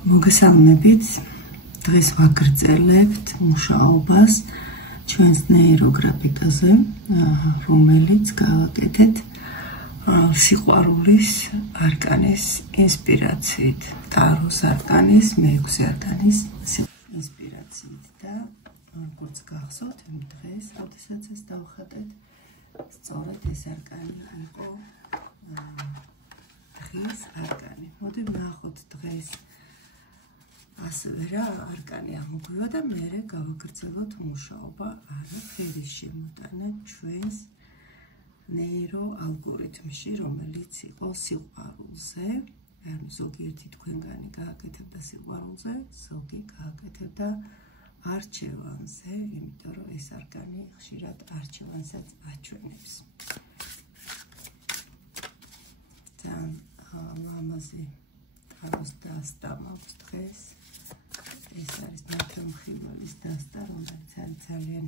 მოგესალმებით. დღეს ვაგრძელებთ მუშაობას ჩვენს ნეიროგრაფიკაზე, რომელიც გავაკეთეთ სიყვარულის არკანის ინსპირაციით, ტაროს არკანის მეექვსე არკანის ინსპირაციით და როგორც გახსოვთ, დღეს, როდესაც ეს დავხატეთ, სწორედ ეს არკანი იყო დღის არკანი. მოდი ვნახოთ დღეს ასევე რა არკანი ამოგვივა და მერე გავაგრძელოთ მუშაობა ფერის შემოტანა ჩვენს ნეირო ალგორითმში, რომელიც იყო სიყვარულზე. ზოგიერთი თქვენგანი გააკეთებდა სიყვარულზე, ზოგი გააკეთებდა არჩევანზე, იმიტომ რომ ეს არკანი ხშირად არჩევანსაც აჩვენებს. და ლამაზი ტაროს დასტა მაქვს დღეს. ეს არის ნათელმხილველის დასტა, რომელიც არის ძალიან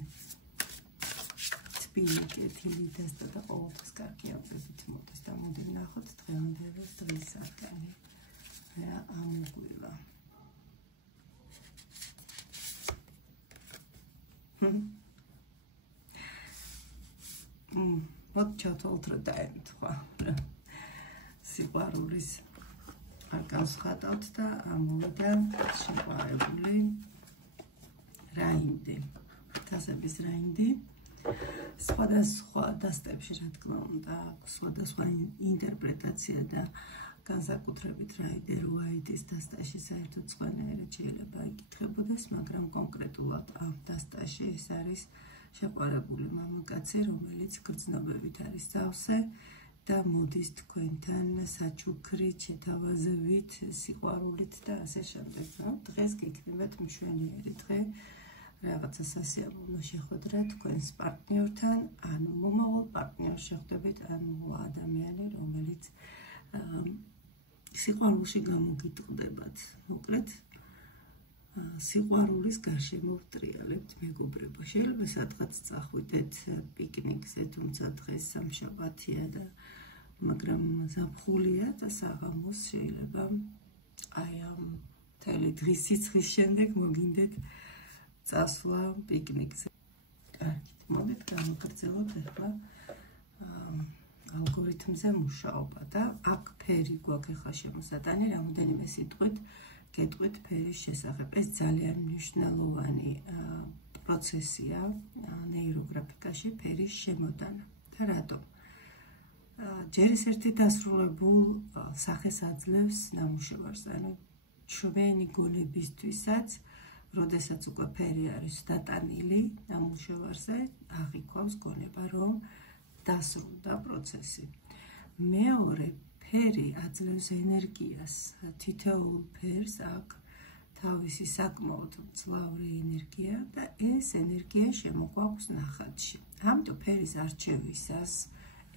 თბილი, კეთილი დასტა და ყოველთვის კარგი ამბებით მოდის და მოდი ვნახოთ დღევანდელი დღის არკანი რა ამოგვივა. მოდი ჩავთვალოთ რა დაემთხვა. სიყვარულის არკანს ხატავთ და ამოვიდა შეყვარებული რაინდი, თასების რაინდი. სხვადასხვა დასტებში, რა თქმა უნდა, სხვადასხვა ინტერპრეტაცია და განსაკუთრებით რაიდერ უაიტის დასტაში საერთოდ სხვანაირად შეიძლება იკითხებოდეს, მაგრამ კონკრეტულად ამ დასტაში ეს არის შეყვარებული მამაკაცი, რომელიც გრძნობებით არის სავსე და მოდის თქვენთან საჩუქრით, შეთავაზებით, სიყვარულით და ასე შემდეგ. დღეს გიქნებათ მშვენიერი დღე, რაღაცა სასიამოვნო შეხვედრა თქვენს პარტნიორთან, ანუ მომავალ პარტნიორს შეხვდებით, ანუ ადამიანი, რომელიც სიყვარულში გამოგიტყდებათ. მოკლედ, სიყვარულის გარშემო ვტრიალებთ მეგობრებო. შეიძლება სადღაც წახვიდეთ პიკნიკზე, თუმცა დღეს სამშაბათია და მაგრამ ზაფხულია და საღამოს შეიძლება აი ამ მთელი დღის სიცხის შემდეგ მოგინდეთ წასვლა პიკნიკზე. კარგით, მოდით გავაგრძელოთ ახლა ალგორითმზე მუშაობა და აქ ფერი გვაქვს ახლა შემოსატანი, რამოდენიმე სიტყვით გეტყვით ფერის შესახებ. ეს ძალიან მნიშვნელოვანი პროცესია ნეიროგრაფიკაში, ფერის შემოტანა. და რატომ? ჯერ ეს ერთი დასრულებულ სახეს აძლევს ნამუშევარს, ანუ ჩვენი გოლებისთვისაც, როდესაც უკვე ფერი არის დატანილი ნამუშევარზე, აღიქვავს გონება, რომ დასრულდა პროცესი. მეორე, ფერი აძლევს ენერგიას. თითოეულ ფერს აქვს თავისი საკმაოდ მძლავრი ენერგია და ეს ენერგია შემოგვაქვს ნახატში. ამიტომ ფერის არჩევისას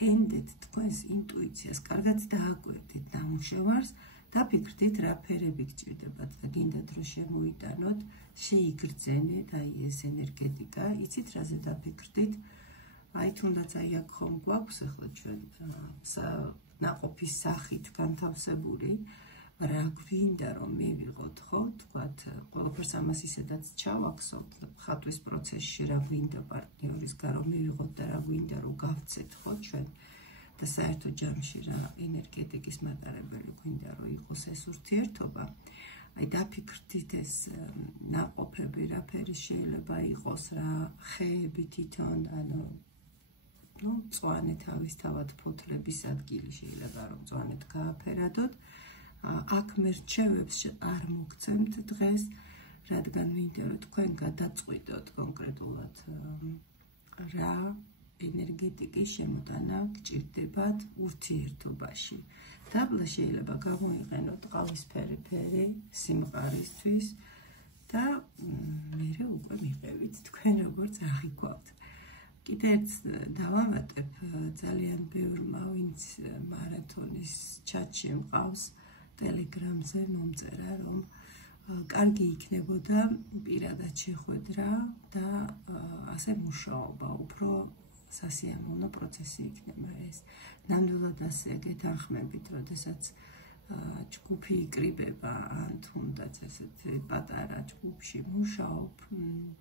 ენდეთ თქვენს ინტუიციას, კარგად დააკვირდით ნამუშევარს და ფიქრდით რა ფერები გჭირდებათ და გინდათ რომ შემოიტანოთ, შეიგრძენეთ აი ეს ენერგეტიკა, იცით რაზე დაფიქრდით? აი თუნდაც აი აქ ხომ გვაქვს ახლა ჩვენ ნაყოფის სახით განთავსებული, რა გვინდა რომ მივიღოთ, ხო, თქვათ, ყველაფერს ამას ისედაც ჩავახსოვთ, ხატვის პროცესში რა გვინდა პარტნიორისგან რომ მივიღოთ და რა გვინდა რომ გავცეთ, ხო, ჩვენ და საერთო ჯამში რა ენერგეტიკის მატარებელი გვინდა რომ იყოს ეს ურთიერთობა. აი დაფიქრდით ეს ნაყოფები რა ფერის შეიძლება იყოს, რა ხეები თვითონ, ანუ მწვანე თავისთავად ფოთლების ადგილი შეიძლება რომ მწვანედ გააფერადოთ. აქ მერჩევებს არ მოგცემთ დღეს, რადგან მინდა რომ თქვენ გადაწყვიტოთ კონკრეტულად რა ენერგეტიკის შემოტანა გჭირდებათ ურთიერთობაში. დაბლა შეიძლება გამოიყენოთ ყავისფერი ფერი სიმყარისთვის და მერე უკვე მიყევით თქვენ როგორც აღიქვავთ. კიდე ერთ დავამატებ, ძალიან ბევრმა ვინც მარათონის ჩატში მყავს ტელეგრამზე მომწერა, რომ კარგი იქნებოდა პირადად შეხვედრა და ასე მუშაობა, უფრო სასიამოვნო პროცესი იქნება ეს. ნამდვილად ასე გეთანხმებით, როდესაც ჯგუფი იკრიბება, ან თუნდაც ესეთი პატარა ჯგუფში მუშაობ,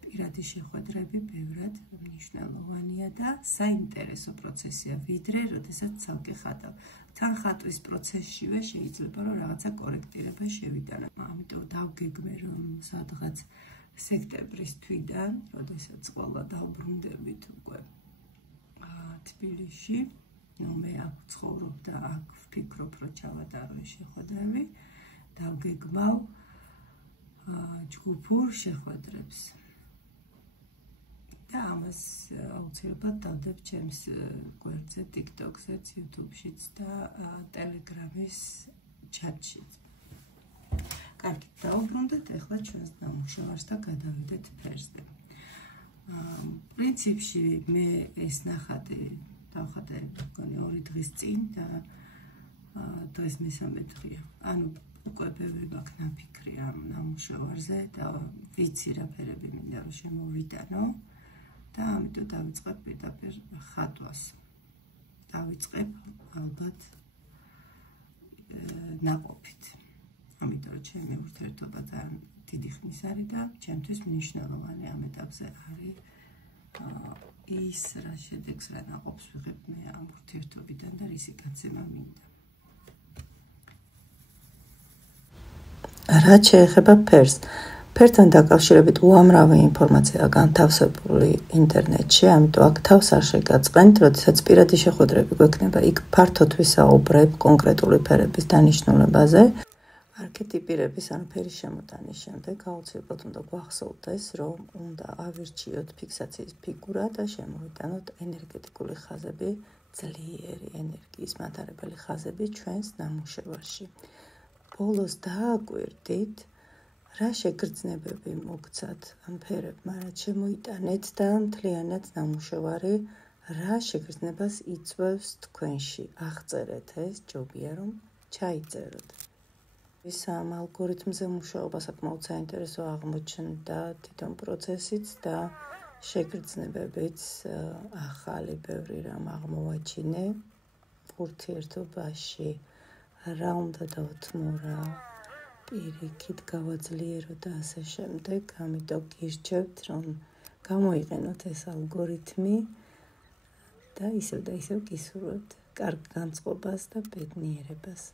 პირადი შეხვედრები ბევრად მნიშვნელოვანია და საინტერესო პროცესია, ვიდრე როდესაც ცალკე ხატავ. თან ხატვის პროცესშივე შეიძლება რომ რაღაცა კორექტირება შევიტანო. ამიტომ დავგეგმე რომ სადღაც სექტემბრის თვიდან, როდესაც ყველა დავბრუნდებით უკვე თბილისში, მე აქ ვცხოვრობ და აქ ვფიქრობ, რომ ჩავატარო შეხვედრები, დავგეგმავ ჯგუფურ შეხვედრებს. და ამას აუცილებლად დავდებ ჩემს გვერდზე, TikTok-ზეც, YouTube-შიც და Telegram-ის ჩატშიც. კარგი, დავუბრუნდეთ ახლა ჩვენს ნამუშევარს და გადავიდეთ ფერზე. პრინციპში მე ეს ნახატი დავხატე მგონი 2 დღის წინ და დღეს მესამე დღეა. ანუ უკვე ბევრი მაქვს ნაფიქრი ამ ნამუშევარზე და ვიცი რა ფერები მინდა რომ შემოვიტანო და ამიტომ დავიწყებ პირდაპირ ხატვას. დავიწყებ ალბათ ნაყოფით. ამიტომ რომ ჩემი ურთიერთობა ძალიან დიდი ხნის არის და ჩემთვის მნიშვნელოვანი ამ ეტაპზე არის ის რა შედეგს რა ნაყოფს ვიღებ მე ამ ურთიერთობიდან და რისი გაცემა მინდა. რაც შეეხება ფერს, ფერთან დაკავშირებით უამრავი ინფორმაციაა განთავსებული ინტერნეტში, ამიტომ აქ თავს არ შეგაწყენთ, როდესაც პირადი შეხვედრები გვექნება, იქ ფართოდ ვისაუბრებ კონკრეტული ფერების დანიშნულებაზე. არქეტიპირების ან ფერის შემოტანის შემდეგ აუცილებლად უნდა გვახსოვდეს, რომ უნდა ავირჩიოთ ფიქსაციის ფიგურა და შემოვიტანოთ ენერგეტიკული ხაზები, ძლიერი ენერგიის მატარებელი ხაზები ჩვენს ნამუშევარში. ბოლოს დააკვირდით, რა შეგრძნებები მოგცათ ამ ფერებმა, რაც შემოიტანეთ და მთლიანად ნამუშევარი რა შეგრძნებას იწვევს თქვენში. აღწერეთ ეს, ჯობია რომ ჩაიწეროთ. ის ამ ალგორითმზე მუშაობა საკმაოდ საინტერესო აღმოჩნდა თვითონ პროცესიც და შეგრძნებებიც ახალი ბევრი რამ აღმოვაჩინე ურთიერთობაში. რა უნდა დავთმო, პირიქით გავაძლიერო და ასე შემდეგ. ამიტომ გირჩევთ, რომ გამოიყენოთ ეს ალგორითმი და ისევ გისურვებთ კარგ განწყობას და ბედნიერებას.